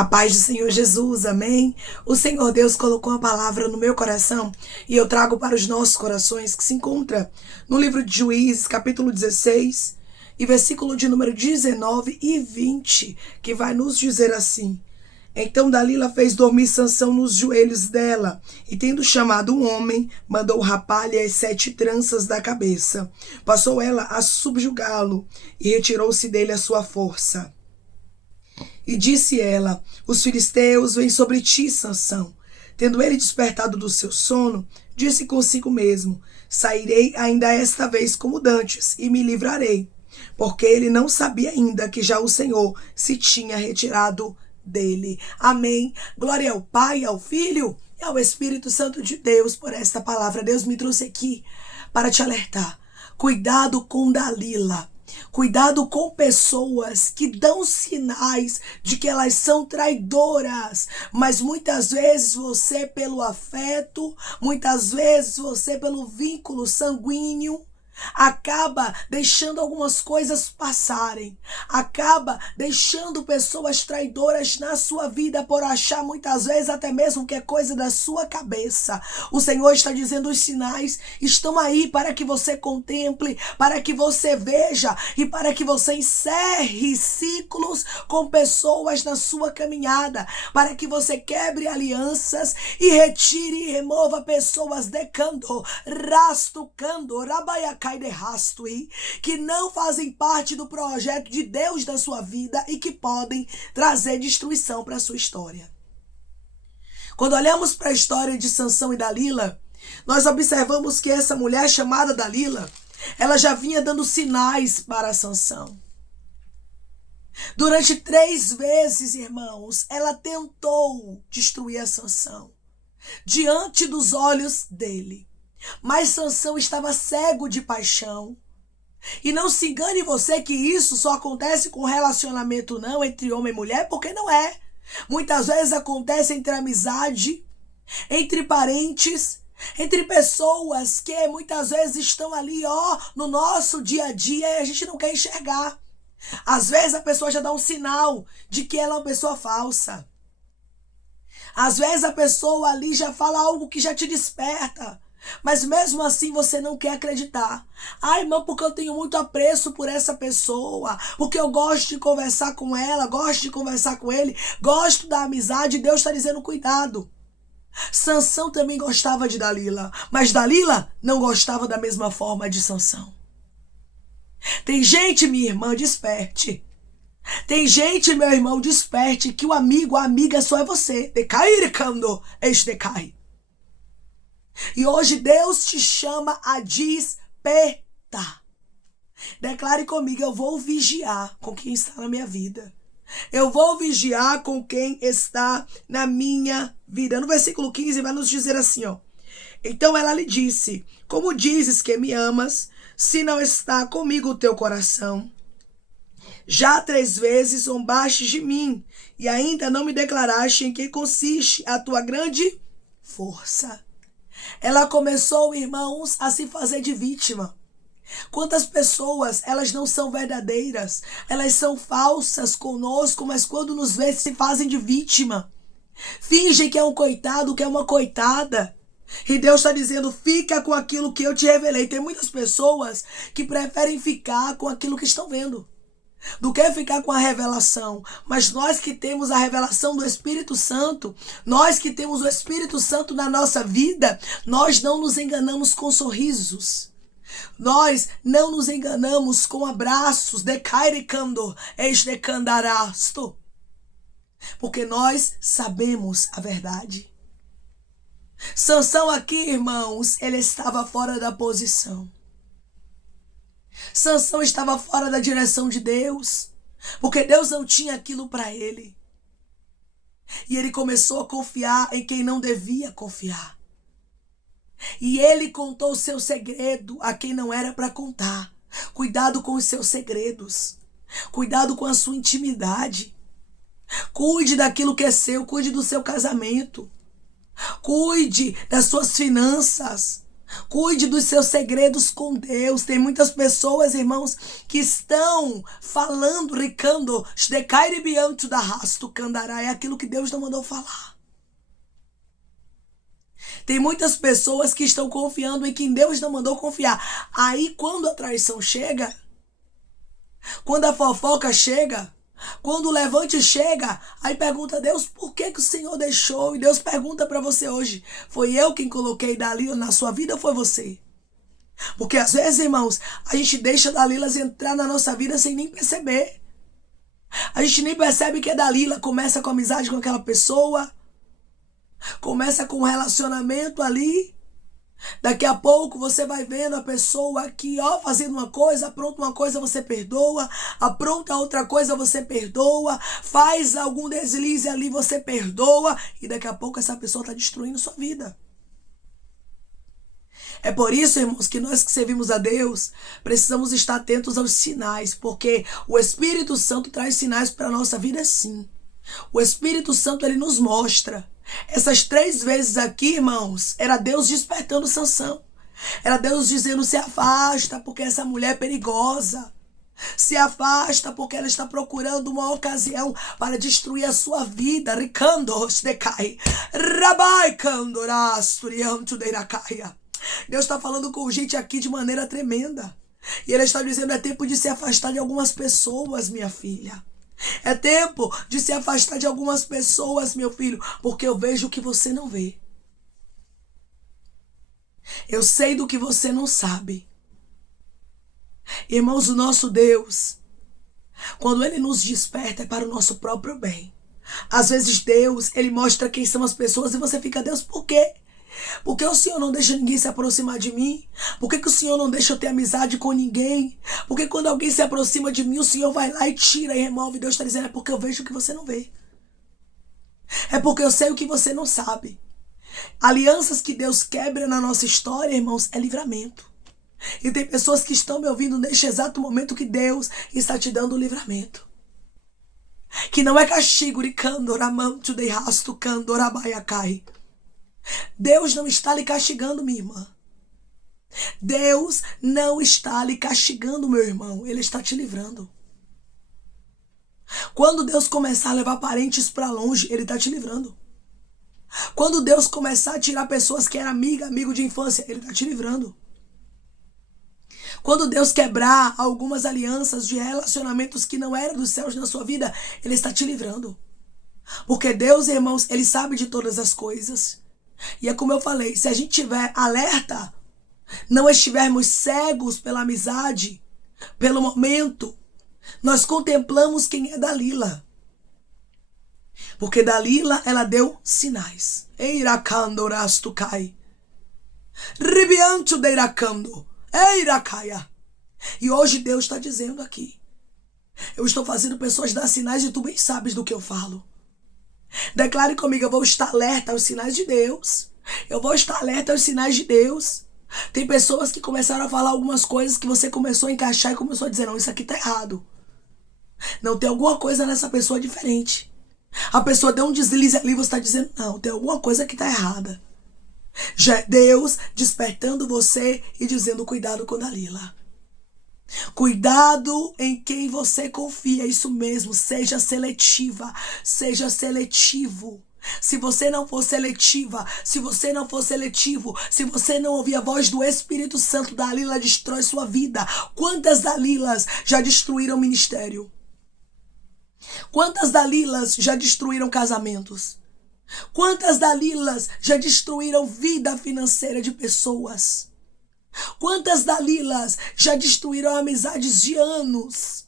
A paz do Senhor Jesus, amém? O Senhor Deus colocou a palavra no meu coração e eu trago para os nossos corações, que se encontra no livro de Juízes, capítulo 16, e versículo de número 19 e 20, que vai nos dizer assim: Então Dalila fez dormir Sansão nos joelhos dela, e tendo chamado um homem, mandou rapar-lhe as 7 tranças da cabeça. Passou ela a subjugá-lo, e retirou-se dele a sua força. E disse ela: Os filisteus vêm sobre ti, Sansão. Tendo ele despertado do seu sono, disse consigo mesmo: Sairei ainda esta vez como dantes, e me livrarei. Porque ele não sabia ainda que já o Senhor se tinha retirado dele. Amém. Glória ao Pai, ao Filho e ao Espírito Santo de Deus por esta palavra. Deus me trouxe aqui para te alertar. Cuidado com Dalila. Cuidado com pessoas que dão sinais de que elas são traidoras, mas muitas vezes você, pelo afeto, muitas vezes você, pelo vínculo sanguíneo, acaba deixando algumas coisas passarem, acaba deixando pessoas traidoras na sua vida por achar muitas vezes até mesmo que é coisa da sua cabeça. O Senhor está dizendo: os sinais estão aí para que você contemple, para que você veja e para que você encerre ciclos com pessoas na sua caminhada, para que você quebre alianças e retire e remova pessoas decando, rastucando, rabaiacai, que não fazem parte do projeto de Deus da sua vida e que podem trazer destruição para a sua história. Quando olhamos para a história de Sansão e Dalila, nós observamos que essa mulher chamada Dalila, ela já vinha dando sinais para Sansão. Durante 3 vezes, irmãos, ela tentou destruir a Sansão diante dos olhos dele. Mas Sansão estava cego de paixão. E não se engane você que isso só acontece com relacionamento não entre homem e mulher, porque não é. Muitas vezes acontece entre amizade, entre parentes, entre pessoas que muitas vezes estão ali, no nosso dia a dia e a gente não quer enxergar. Às vezes a pessoa já dá um sinal de que ela é uma pessoa falsa. Às vezes a pessoa ali já fala algo que já te desperta. Mas mesmo assim você não quer acreditar. Irmã, porque eu tenho muito apreço por essa pessoa, porque eu gosto de conversar com ela, gosto de conversar com ele, gosto da amizade. Deus está dizendo: cuidado. Sansão também gostava de Dalila, mas Dalila não gostava da mesma forma de Sansão. Tem gente, minha irmã, desperte. Tem gente, meu irmão, desperte, que o amigo, a amiga só é você. Decair quando este decai. E hoje Deus te chama a despertar. Declare comigo: eu vou vigiar com quem está na minha vida. Eu vou vigiar com quem está na minha vida. No versículo 15 vai nos dizer assim, Então ela lhe disse: como dizes que me amas, se não está comigo o teu coração? Já 3 vezes zombaste de mim, e ainda não me declaraste em que consiste a tua grande força. Ela começou, irmãos, a se fazer de vítima. Quantas pessoas, elas não são verdadeiras, elas são falsas conosco, mas quando nos vê se fazem de vítima. Fingem que é um coitado, que é uma coitada. E Deus está dizendo: fica com aquilo que eu te revelei. Tem muitas pessoas que preferem ficar com aquilo que estão vendo do que ficar com a revelação. Mas nós que temos a revelação do Espírito Santo, nós que temos o Espírito Santo na nossa vida, nós não nos enganamos com sorrisos. Nós não nos enganamos com abraços, decairicando, esdecandarasto. Porque nós sabemos a verdade. Sansão aqui, irmãos, ele estava fora da posição. Sansão estava fora da direção de Deus, porque Deus não tinha aquilo para ele. E ele começou a confiar em quem não devia confiar. E ele contou o seu segredo a quem não era para contar. Cuidado com os seus segredos. Cuidado com a sua intimidade. Cuide daquilo que é seu, cuide do seu casamento. Cuide das suas finanças. Cuide dos seus segredos com Deus. Tem muitas pessoas, irmãos, que estão falando, ricando, é aquilo que Deus não mandou falar. Tem muitas pessoas que estão confiando em quem Deus não mandou confiar. Aí, quando a traição chega, quando a fofoca chega, quando o levante chega, aí pergunta a Deus, por que o Senhor deixou? E Deus pergunta para você hoje, foi eu quem coloquei Dalila na sua vida ou foi você? Porque às vezes, irmãos, a gente deixa Dalilas entrar na nossa vida sem nem perceber. A gente nem percebe que a Dalila começa com amizade com aquela pessoa, começa com um relacionamento ali. Daqui a pouco você vai vendo a pessoa aqui, fazendo uma coisa, apronta uma coisa, você perdoa, apronta outra coisa, você perdoa, faz algum deslize ali, você perdoa, e daqui a pouco essa pessoa está destruindo sua vida. É por isso, irmãos, que nós que servimos a Deus, precisamos estar atentos aos sinais, porque o Espírito Santo traz sinais para a nossa vida, sim. O Espírito Santo, ele nos mostra. Essas 3 vezes aqui, irmãos, era Deus despertando Sansão. Era Deus dizendo, se afasta, porque essa mulher é perigosa. Se afasta, porque ela está procurando uma ocasião para destruir a sua vida. Deus está falando com gente aqui de maneira tremenda. E Ele está dizendo, é tempo de se afastar de algumas pessoas, minha filha. É tempo de se afastar de algumas pessoas, meu filho, porque eu vejo o que você não vê. Eu sei do que você não sabe. Irmãos, o nosso Deus, quando Ele nos desperta, é para o nosso próprio bem. Às vezes Deus, Ele mostra quem são as pessoas e você fica, Deus, por quê? Por que o Senhor não deixa ninguém se aproximar de mim? Por que o Senhor não deixa eu ter amizade com ninguém? Porque quando alguém se aproxima de mim, o Senhor vai lá e tira e remove. Deus está dizendo, é porque eu vejo o que você não vê. É porque eu sei o que você não sabe. Alianças que Deus quebra na nossa história, irmãos, é livramento. E tem pessoas que estão me ouvindo neste exato momento que Deus está te dando o livramento. Que não é castigo, Deus não está lhe castigando, minha irmã. Deus não está lhe castigando, meu irmão. Ele está te livrando. Quando Deus começar a levar parentes para longe, Ele está te livrando. Quando Deus começar a tirar pessoas que eram amigo de infância, Ele está te livrando. Quando Deus quebrar algumas alianças de relacionamentos que não eram dos céus na sua vida, Ele está te livrando. Porque Deus, irmãos, Ele sabe de todas as coisas. E é como eu falei, se a gente estiver alerta, não estivermos cegos pela amizade, pelo momento, nós contemplamos quem é Dalila. Porque Dalila, ela deu sinais. Eirakando rastukai. Ribiancho deirakando. Eirakaia. E hoje Deus está dizendo aqui, eu estou fazendo pessoas dar sinais e tu bem sabes do que eu falo. Declare comigo, eu vou estar alerta aos sinais de Deus. Eu vou estar alerta aos sinais de Deus. Tem pessoas que começaram a falar algumas coisas que você começou a encaixar e começou a dizer, não, isso aqui tá errado. Não, tem alguma coisa nessa pessoa diferente. A pessoa deu um deslize ali e você está dizendo, não, tem alguma coisa que tá errada. Já é Deus despertando você e dizendo, cuidado com Dalila. Cuidado em quem você confia, isso mesmo, seja seletiva, seja seletivo. Se você não for seletiva, se você não for seletivo, se você não ouvir a voz do Espírito Santo, Dalila destrói sua vida. Quantas Dalilas já destruíram ministério? Quantas Dalilas já destruíram casamentos? Quantas Dalilas já destruíram vida financeira de pessoas? Quantas Dalilas já destruíram amizades de anos?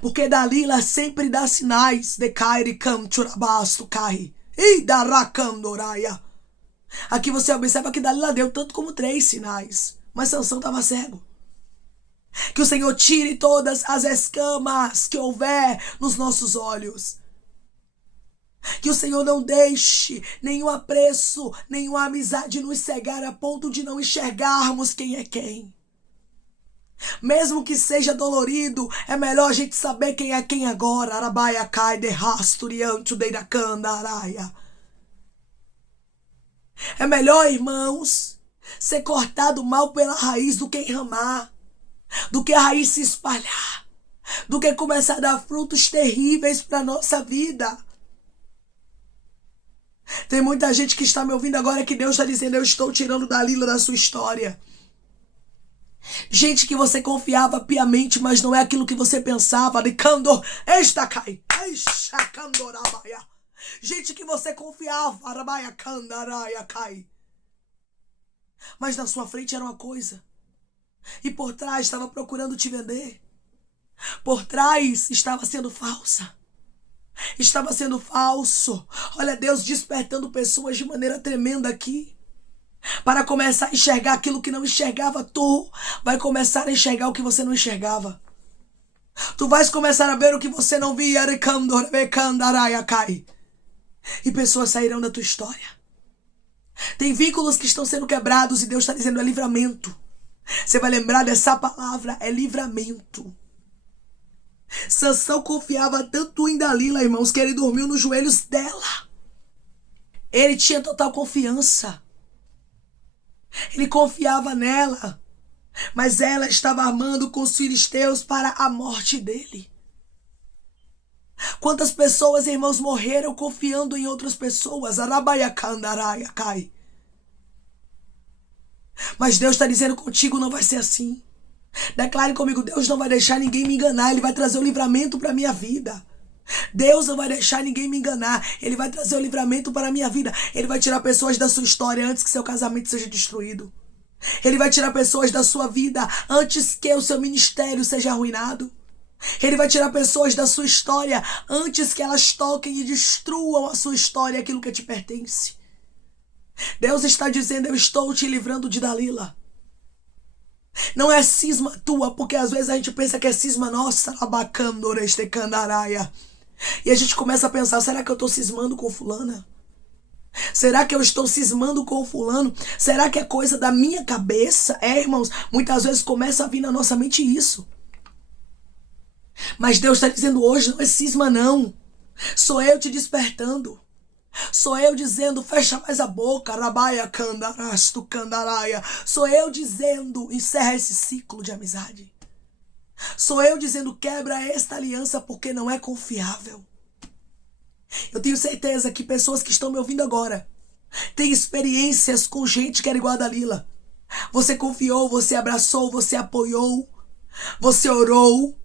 Porque Dalila sempre dá sinais de cair camturabasto cai e darakandoraya. Aqui você observa que Dalila deu tanto como 3 sinais, mas Sansão estava cego. Que o Senhor tire todas as escamas que houver nos nossos olhos. Que o Senhor não deixe nenhum apreço, nenhuma amizade nos cegar a ponto de não enxergarmos quem é quem. Mesmo que seja dolorido, é melhor a gente saber quem é quem agora. Arabaia cai de rasturianto deiracanda araia. É melhor, irmãos, ser cortado mal pela raiz do que enramar, do que a raiz se espalhar, do que começar a dar frutos terríveis para a nossa vida. Tem muita gente que está me ouvindo agora que Deus está dizendo: eu estou tirando Dalila da sua história. Gente que você confiava piamente, mas não é aquilo que você pensava. Gente que você confiava, mas na sua frente era uma coisa, e por trás estava procurando te vender. Por trás estava sendo falsa. Estava sendo falso. Olha, Deus despertando pessoas de maneira tremenda aqui, para começar a enxergar aquilo que não enxergava. Tu vai começar a enxergar o que você não enxergava. Tu vais começar a ver o que você não via. E pessoas sairão da tua história. Tem vínculos que estão sendo quebrados e Deus está dizendo: é livramento. Você vai lembrar dessa palavra, é livramento. Sansão confiava tanto em Dalila, irmãos, que ele dormiu nos joelhos dela. Ele tinha total confiança. Ele confiava nela. Mas ela estava armando com os filisteus para a morte dele. Quantas pessoas, irmãos, morreram confiando em outras pessoas? Mas Deus está dizendo: contigo não vai ser assim. Declare comigo: Deus não vai deixar ninguém me enganar. Ele vai trazer o livramento para a minha vida. Deus não vai deixar ninguém me enganar. Ele vai trazer o livramento para a minha vida. Ele vai tirar pessoas da sua história antes que seu casamento seja destruído. Ele vai tirar pessoas da sua vida antes que o seu ministério seja arruinado. Ele vai tirar pessoas da sua história antes que elas toquem e destruam a sua história, aquilo que te pertence. Deus está dizendo: eu estou te livrando de Dalila. Não é cisma tua, porque às vezes a gente pensa que é cisma nossa. E a gente começa a pensar: será que eu estou cismando com fulana? Será que eu estou cismando com fulano? Será que é coisa da minha cabeça? Irmãos, muitas vezes começa a vir na nossa mente isso. Mas Deus está dizendo hoje: não é cisma não. Sou eu te despertando. Sou eu dizendo: fecha mais a boca. Sou eu dizendo: encerra esse ciclo de amizade. Sou eu dizendo: quebra esta aliança, porque não é confiável. Eu tenho certeza que pessoas que estão me ouvindo agora têm experiências com gente que era igual a Dalila. Você confiou, você abraçou, você apoiou, você orou,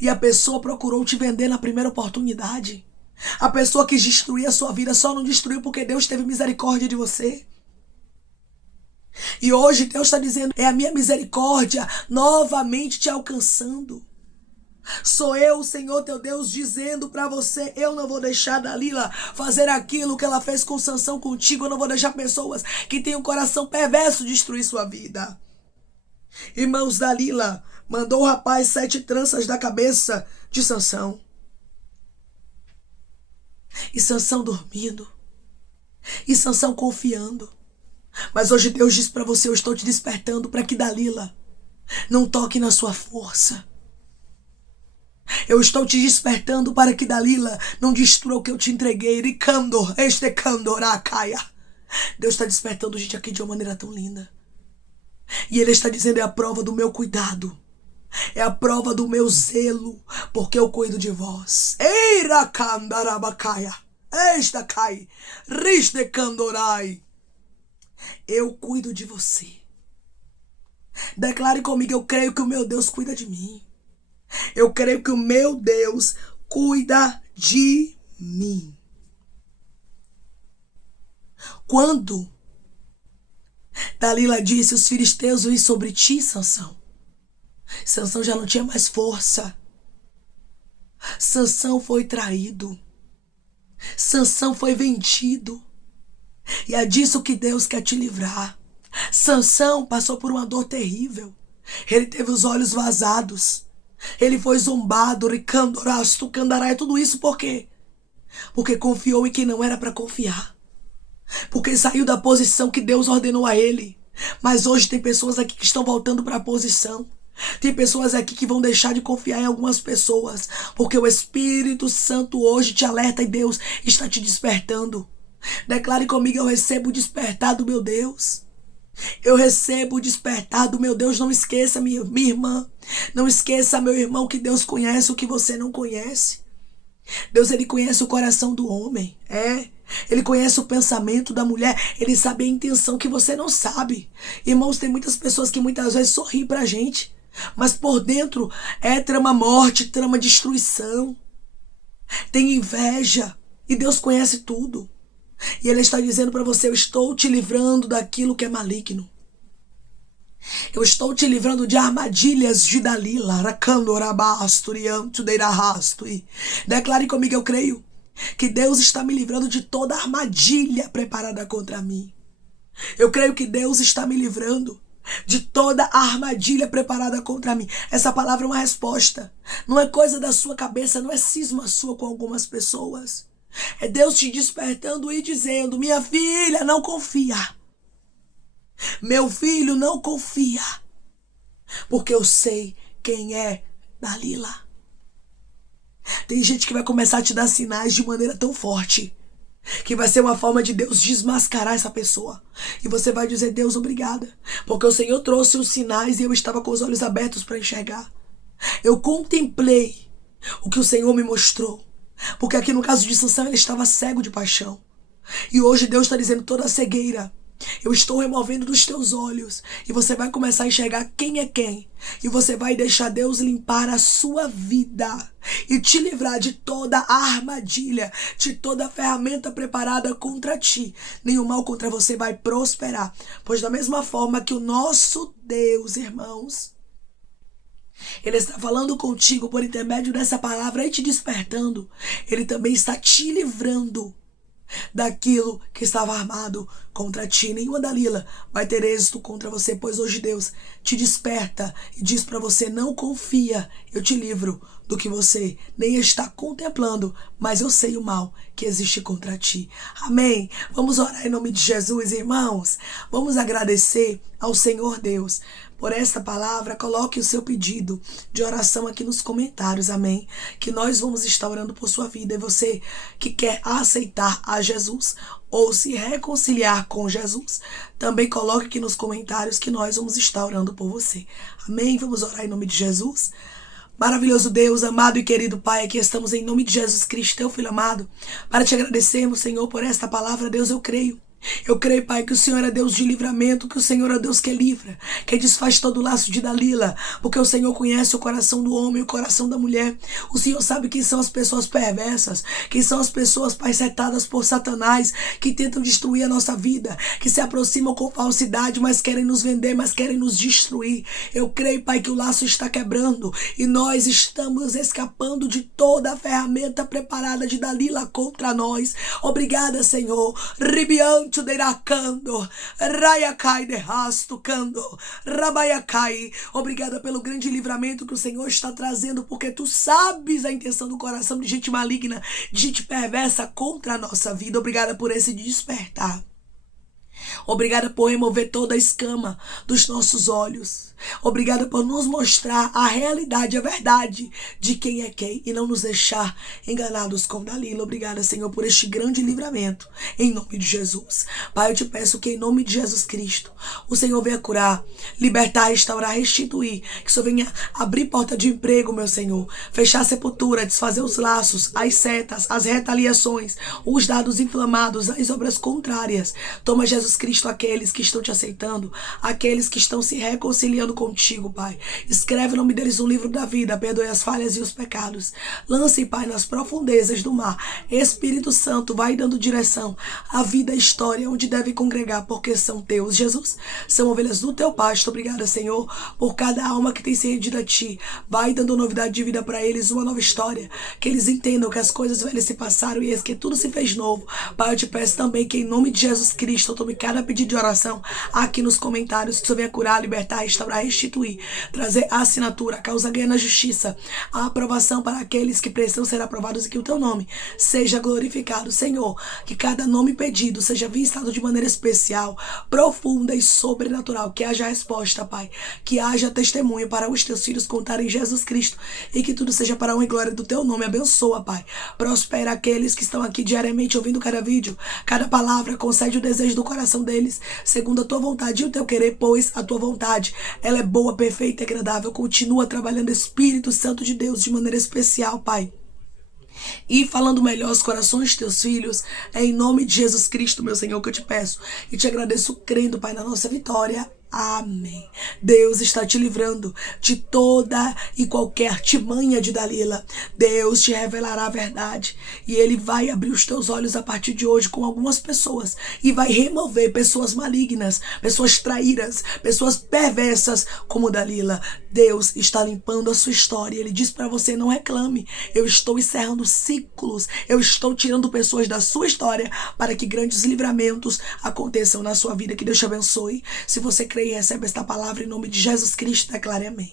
e a pessoa procurou te vender na primeira oportunidade. A pessoa quis destruir a sua vida, só não destruiu porque Deus teve misericórdia de você. E hoje Deus está dizendo: é a minha misericórdia novamente te alcançando. Sou eu, o Senhor teu Deus, dizendo para você: eu não vou deixar Dalila fazer aquilo que ela fez com Sansão contigo. Eu não vou deixar pessoas que têm um coração perverso destruir sua vida. Irmãos, Dalila mandou o rapaz 7 tranças da cabeça de Sansão. E Sansão dormindo. E Sansão confiando. Mas hoje Deus diz para você: eu estou te despertando para que Dalila não toque na sua força. Eu estou te despertando para que Dalila não destrua o que eu te entreguei. Deus está despertando gente aqui de uma maneira tão linda. E Ele está dizendo: é a prova do meu cuidado. É a prova do meu zelo, porque eu cuido de vós. Eu cuido de você. Declare comigo: eu creio que o meu Deus cuida de mim. Eu creio que o meu Deus cuida de mim. Quando Dalila disse: os filisteus vêm sobre ti, Sansão, Sansão já não tinha mais força. Sansão foi traído. Sansão foi vendido. E é disso que Deus quer te livrar. Sansão passou por uma dor terrível. Ele teve os olhos vazados. Ele foi zombado, ricandorasto, candarai, tudo isso por quê? Porque confiou em quem não era para confiar. Porque saiu da posição que Deus ordenou a ele. Mas hoje tem pessoas aqui que estão voltando para a posição. Tem pessoas aqui que vão deixar de confiar em algumas pessoas, porque o Espírito Santo hoje te alerta e Deus está te despertando. Declare comigo: eu recebo o despertar do meu Deus. Eu recebo o despertar do meu Deus. Não esqueça, minha irmã. Não esqueça, meu irmão, que Deus conhece o que você não conhece. Deus, ele conhece o coração do homem. Ele conhece o pensamento da mulher. Ele sabe a intenção que você não sabe. Irmãos, tem muitas pessoas que muitas vezes sorriem pra gente, mas por dentro trama morte, trama destruição. Tem inveja. E Deus conhece tudo. E Ele está dizendo para você: eu estou te livrando daquilo que é maligno. Eu estou te livrando de armadilhas de Dalila. Declare comigo: eu creio que Deus está me livrando de toda armadilha preparada contra mim. Eu creio que Deus está me livrando de toda armadilha preparada contra mim. Essa palavra é uma resposta. Não é coisa da sua cabeça, não é cisma sua com algumas pessoas. É Deus te despertando e dizendo: minha filha, não confia. Meu filho, não confia. Porque eu sei quem é Dalila. Tem gente que vai começar a te dar sinais de maneira tão forte que vai ser uma forma de Deus desmascarar essa pessoa. E você vai dizer: Deus, obrigada. Porque o Senhor trouxe os sinais e eu estava com os olhos abertos para enxergar. Eu contemplei o que o Senhor me mostrou. Porque aqui no caso de Sansão, ele estava cego de paixão. E hoje Deus está dizendo: toda a cegueira eu estou removendo dos teus olhos. E você vai começar a enxergar quem é quem. E você vai deixar Deus limpar a sua vida e te livrar de toda a armadilha, de toda a ferramenta preparada contra ti. Nenhum mal contra você vai prosperar. Pois da mesma forma que o nosso Deus, irmãos, Ele está falando contigo por intermédio dessa palavra e te despertando. Ele também está te livrando daquilo que estava armado contra ti. Nenhuma Dalila vai ter êxito contra você, pois hoje Deus te desperta e diz para você: não confia, eu te livro do que você nem está contemplando, mas eu sei o mal que existe contra ti. Amém? Vamos orar em nome de Jesus, irmãos. Vamos agradecer ao Senhor Deus por esta palavra. Coloque o seu pedido de oração aqui nos comentários, amém? Que nós vamos estar orando por sua vida. E você que quer aceitar a Jesus ou se reconciliar com Jesus, também coloque aqui nos comentários que nós vamos estar orando por você. Amém? Vamos orar em nome de Jesus. Maravilhoso Deus, amado e querido Pai, aqui estamos em nome de Jesus Cristo, teu Filho amado, para te agradecermos, Senhor, por esta palavra. Deus, eu creio. Eu creio, Pai, que o Senhor é Deus de livramento, que o Senhor é Deus que livra, que desfaz todo o laço de Dalila, porque o Senhor conhece o coração do homem e o coração da mulher. O Senhor sabe quem são as pessoas perversas, quem são as pessoas, Pai, setadas por Satanás, que tentam destruir a nossa vida, que se aproximam com falsidade, mas querem nos vender, mas querem nos destruir. Eu creio, Pai, que o laço está quebrando e nós estamos escapando de toda a ferramenta preparada de Dalila contra nós. Obrigada, Senhor. Ribiante deracando, raiacai derrastucando, rabaiacai. Obrigada pelo grande livramento que o Senhor está trazendo, porque tu sabes a intenção do coração de gente maligna, de gente perversa contra a nossa vida. Obrigada por esse despertar. Obrigada por remover toda a escama dos nossos olhos. Obrigada por nos mostrar a realidade, a verdade de quem é quem e não nos deixar enganados com Dalila. Obrigada, Senhor, por este grande livramento, em nome de Jesus. Pai, eu te peço que em nome de Jesus Cristo, o Senhor venha curar, libertar, restaurar, restituir. Que o Senhor venha abrir porta de emprego, meu Senhor, fechar a sepultura, desfazer os laços, as setas, as retaliações, os dados inflamados, as obras contrárias. Toma, Jesus Cristo, aqueles que estão te aceitando, aqueles que estão se reconciliando contigo, Pai. Escreve o nome deles no livro da vida, perdoe as falhas e os pecados. Lance, Pai, nas profundezas do mar. Espírito Santo, vai dando direção à vida, à história, onde deve congregar, porque são teus, Jesus. São ovelhas do teu pasto. Obrigada, Senhor, por cada alma que tem se rendido a ti. Vai dando novidade de vida para eles, uma nova história. Que eles entendam que as coisas velhas se passaram e eis que tudo se fez novo. Pai, eu te peço também que em nome de Jesus Cristo, eu tome cada cada pedido de oração aqui nos comentários, que o Senhor venha curar, libertar, restaurar, restituir, trazer a assinatura, a causa ganha na justiça, a aprovação para aqueles que precisam ser aprovados e que o teu nome seja glorificado. Senhor, que cada nome pedido seja visitado de maneira especial, profunda e sobrenatural, que haja resposta, Pai, que haja testemunho para os teus filhos contarem Jesus Cristo e que tudo seja para a honra e glória do teu nome. Abençoa, Pai, prospera aqueles que estão aqui diariamente ouvindo cada vídeo, cada palavra, concede o desejo do coração deles, segundo a tua vontade e o teu querer, pois a tua vontade, ela é boa, perfeita e agradável. Continua trabalhando, Espírito Santo de Deus, de maneira especial, Pai, e falando melhor aos corações de teus filhos. É em nome de Jesus Cristo, meu Senhor, que eu te peço e te agradeço, crendo, Pai, na nossa vitória. Amém. Deus está te livrando de toda e qualquer artimanha de Dalila. Deus te revelará a verdade e Ele vai abrir os teus olhos a partir de hoje com algumas pessoas e vai remover pessoas malignas, pessoas traíras, pessoas perversas como Dalila. Deus está limpando a sua história. Ele diz para você: não reclame, eu estou encerrando ciclos, eu estou tirando pessoas da sua história para que grandes livramentos aconteçam na sua vida. Que Deus te abençoe. Se você crê e recebe esta palavra em nome de Jesus Cristo, declare amém.